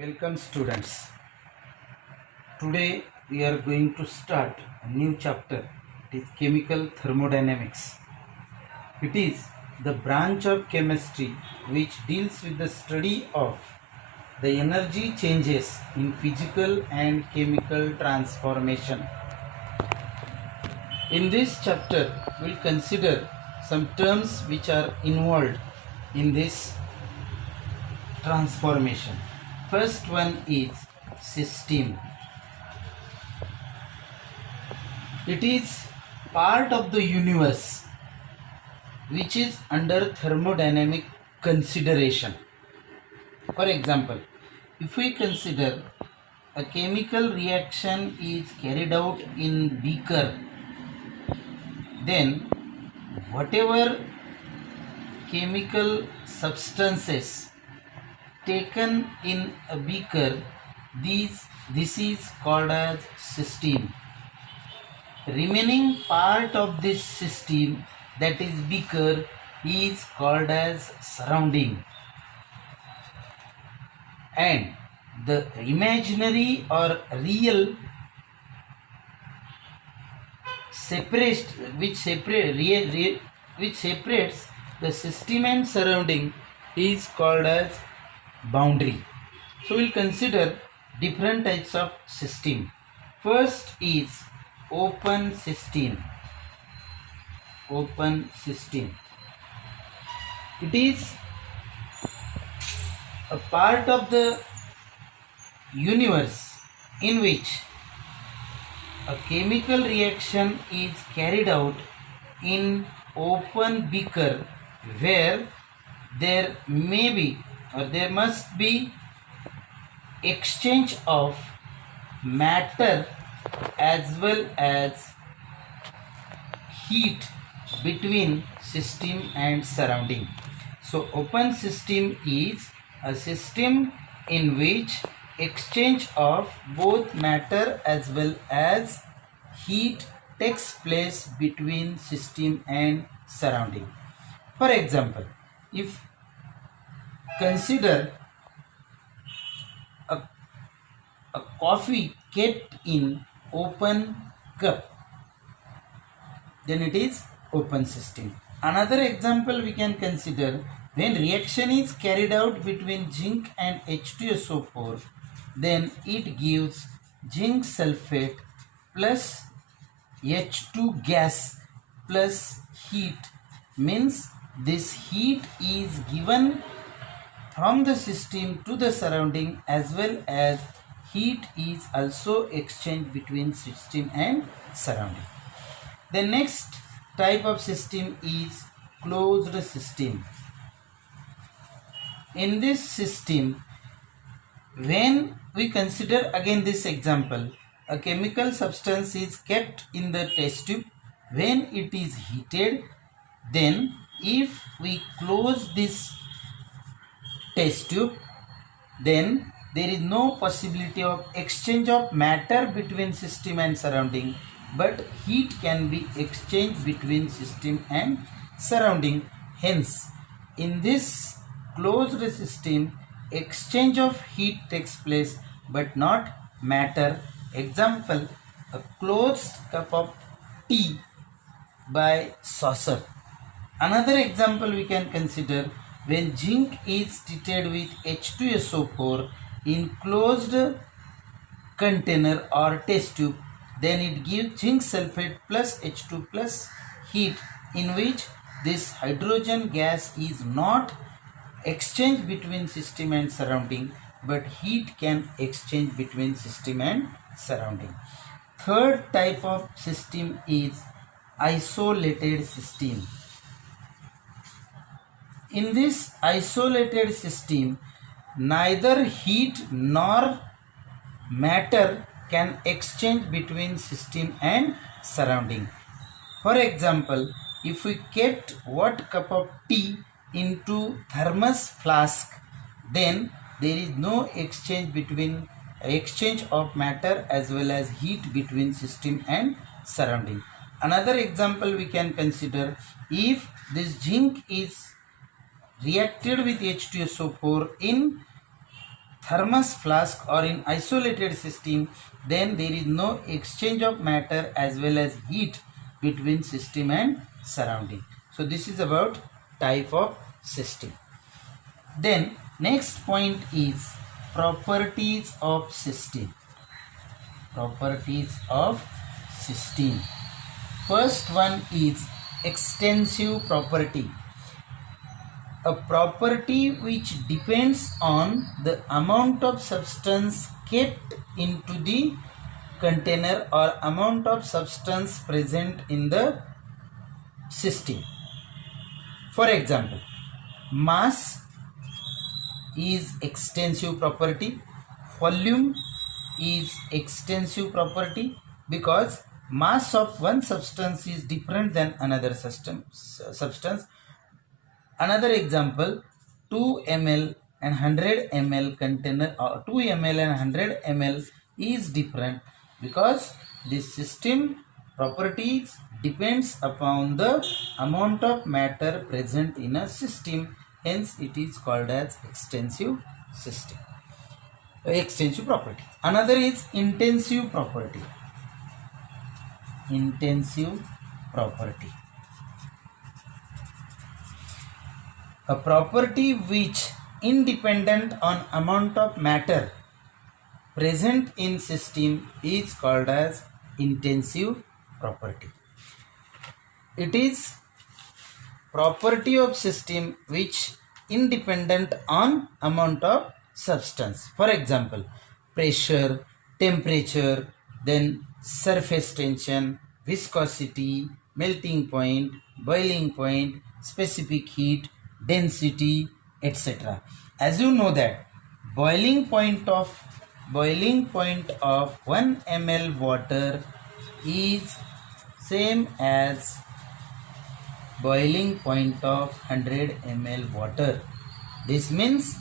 Welcome students. Today we are going to start a new chapter. It is chemical thermodynamics. It is the branch of chemistry which deals with the study of the energy changes in physical and chemical transformation. In this chapter we will consider some terms which are involved in this transformation. First one is system. It is part of the universe which is under thermodynamic consideration. For example, if we consider a chemical reaction is carried out in beaker, then whatever chemical substances taken in a beaker, this is called as system. Remaining part of this system, that is beaker, is called as surrounding, and the imaginary or real which separates the system and surrounding is called as boundary. So we'll consider different types of system. First is open system. Open system. It is a part of the universe in which a chemical reaction is carried out in open beaker, where there may be or there must be exchange of matter as well as heat between system and surrounding. So open system is a system in which exchange of both matter as well as heat takes place between system and surrounding. For example, if consider a coffee kept in open cup, then it is open system. Another example we can consider, when reaction is carried out between zinc and H2SO4, then it gives zinc sulfate plus H2 gas plus heat, means this heat is given from the system to the surrounding, as well as heat is also exchanged between system and surrounding. The next type of system is closed system. In this system, when we consider again this example, a chemical substance is kept in the test tube. When it is heated, then if we close this test tube, then there is no possibility of exchange of matter between system and surrounding, but heat can be exchanged between system and surrounding. Hence, in this closed system, exchange of heat takes place but not matter. Example, a closed cup of tea by saucer. Another example we can consider, when zinc is treated with H2SO4 in closed container or test tube, then it gives zinc sulfate plus H2 plus heat, in which this hydrogen gas is not exchanged between system and surrounding, but heat can exchange between system and surrounding. Third type of system is isolated system. In this isolated system, neither heat nor matter can exchange between system and surrounding. For example, if we kept what cup of tea into thermos flask, then there is no exchange of matter as well as heat between system and surrounding. Another example we can consider, if this zinc is reacted with H2SO4 in thermos flask or in isolated system, then there is no exchange of matter as well as heat between system and surrounding. So this is about type of system. Then next point is properties of system. Properties of system. First one is extensive property. A property which depends on the amount of substance kept into the container or amount of substance present in the system. For example, mass is extensive property, volume is extensive property, because mass of one substance is different than another substance. Another example, 2 ml and 100 ml container, or 2 ml and 100 ml is different because this system properties depends upon the amount of matter present in a system, hence it is called as extensive system, extensive property. Another is intensive property. Intensive property, a property which independent on amount of matter present in system is called as intensive property. It is property of system which independent on amount of substance. For example, pressure, temperature, then surface tension, viscosity, melting point, boiling point, specific heat, density, etc. As you know that boiling point of 1 ml water is same as boiling point of 100 ml water. This means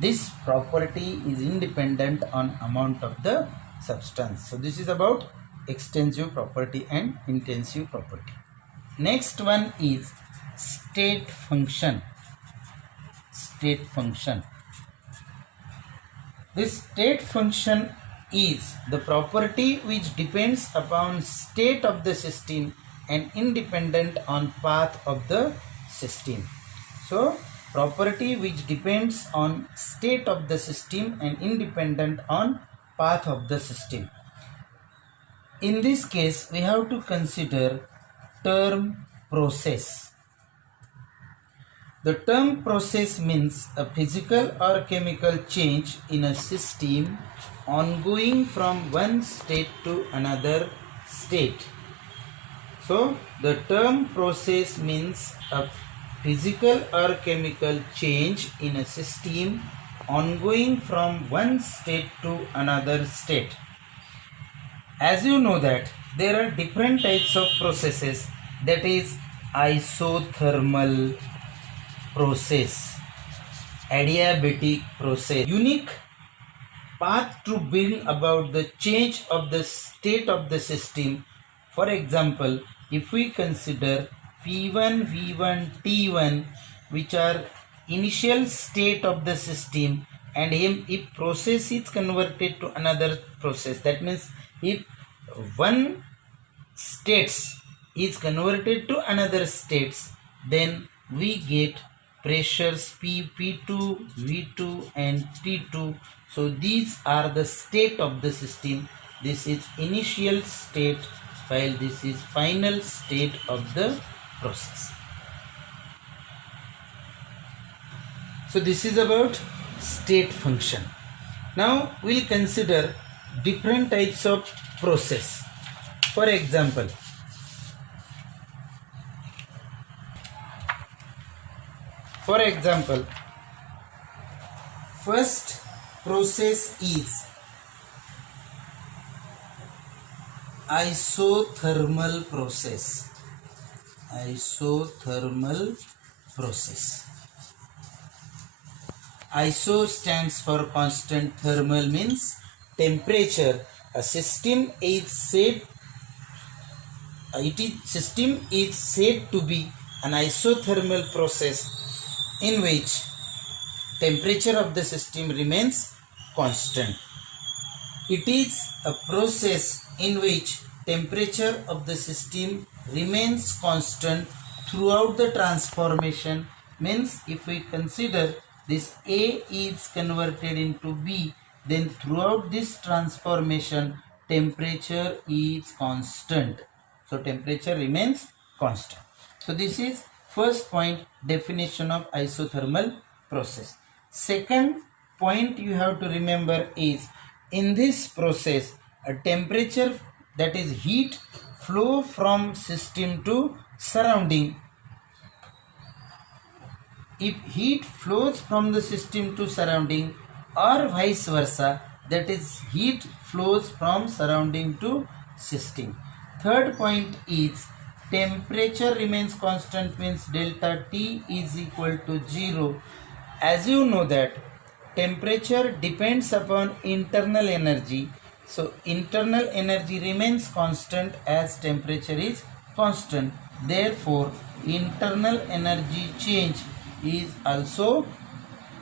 this property is independent on amount of the substance. So this is about extensive property and intensive property. Next one is state function. State function. This state function is the property which depends upon state of the system and independent on path of the system. So property which depends on state of the system and independent on path of the system. In this case, we have to consider term process. The term process means a physical or chemical change in a system ongoing from one state to another state. So the term process means a physical or chemical change in a system ongoing from one state to another state. As you know that there are different types of processes, that is isothermal process, adiabatic process. Unique path to bring about the change of the state of the system. For example, if we consider P1, V1, T1, which are initial state of the system, and if process is converted to another process, that means if one states is converted to another states, then we get pressures P2, V2 and T2. So these are the state of the system. This is initial state, while this is final state of the process. So this is about state function. Now we'll consider different types of process. For example, first process is isothermal process. Isothermal process. Iso stands for constant, thermal means temperature. A system is said to be an isothermal process in which temperature of the system remains constant. It is a process in which temperature of the system remains constant throughout the transformation. Means if we consider this A is converted into B, then throughout this transformation temperature is constant. So temperature remains constant. So this is first point, definition of isothermal process. Second point you have to remember is, in this process a temperature, that is heat, flow from system to surrounding. If heat flows from the system to surrounding or vice versa, that is heat flows from surrounding to system. Third point is temperature remains constant, means delta T is equal to 0. As you know that temperature depends upon internal energy. So internal energy remains constant as temperature is constant. Therefore internal energy change is also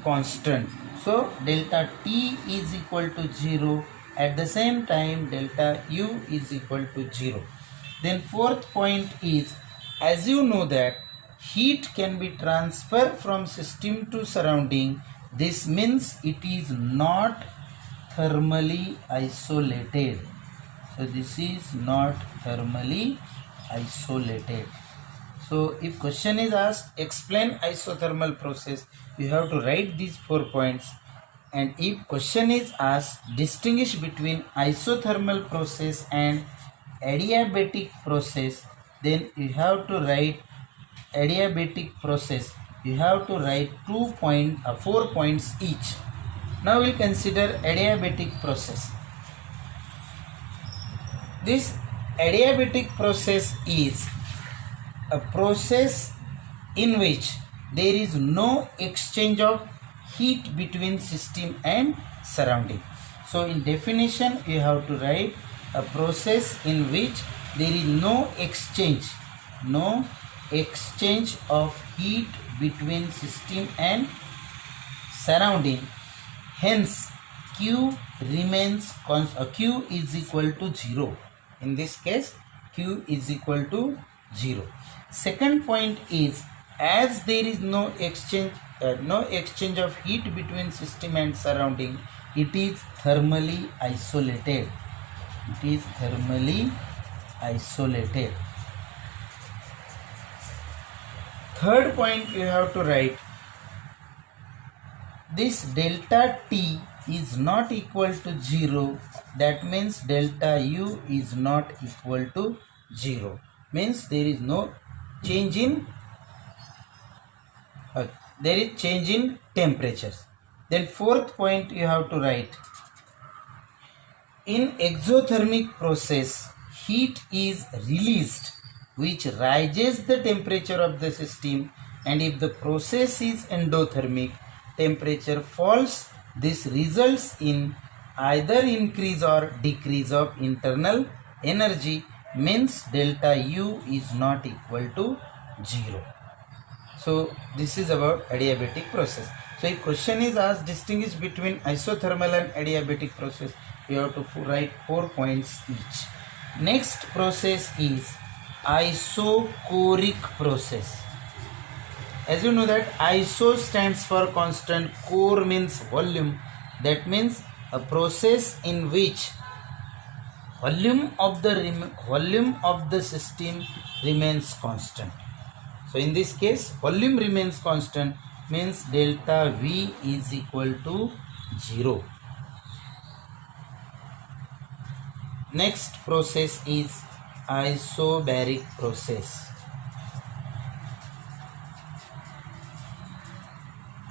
constant. So delta T is equal to 0. At the same time delta U is equal to 0. Then fourth point is, as you know that heat can be transferred from system to surrounding. This means it is not thermally isolated. So this is not thermally isolated. So if question is asked, explain isothermal process, you have to write these 4 points. And if question is asked, distinguish between isothermal process and adiabatic process, then you have to write adiabatic process. You have to write 4 points each. Now we'll consider adiabatic process. This adiabatic process is a process in which there is no exchange of heat between system and surrounding. So in definition you have to write a process in which there is no exchange of heat between system and surrounding. Hence Q remains Q is equal to 0. In this case Q is equal to 0. Second point is, as there is no exchange of heat between system and surrounding, it is thermally isolated. It is thermally isolated. Third point you have to write, this delta T is not equal to 0. That means delta U is not equal to 0. Means there is no change in temperatures. Then fourth point you have to write, in exothermic process heat is released which raises the temperature of the system, and if the process is endothermic, temperature falls. This results in either increase or decrease of internal energy, means delta U is not equal to 0. So this is about adiabatic process. So if question is asked, distinguish between isothermal and adiabatic process, you have to write 4 points each. Next process is isochoric process. As you know that iso stands for constant, core means volume. That means a process in which volume of the system remains constant. So in this case volume remains constant, means delta V is equal to 0. Next process is isobaric process.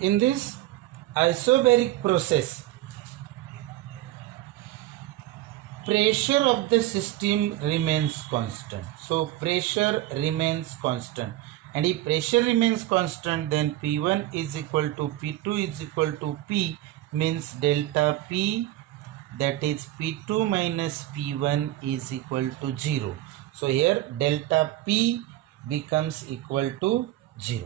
In this isobaric process, pressure of the system remains constant. So pressure remains constant, and if pressure remains constant, then P1 is equal to P2 is equal to P, means delta P, that is P2 minus P1 is equal to 0. So here delta P becomes equal to 0.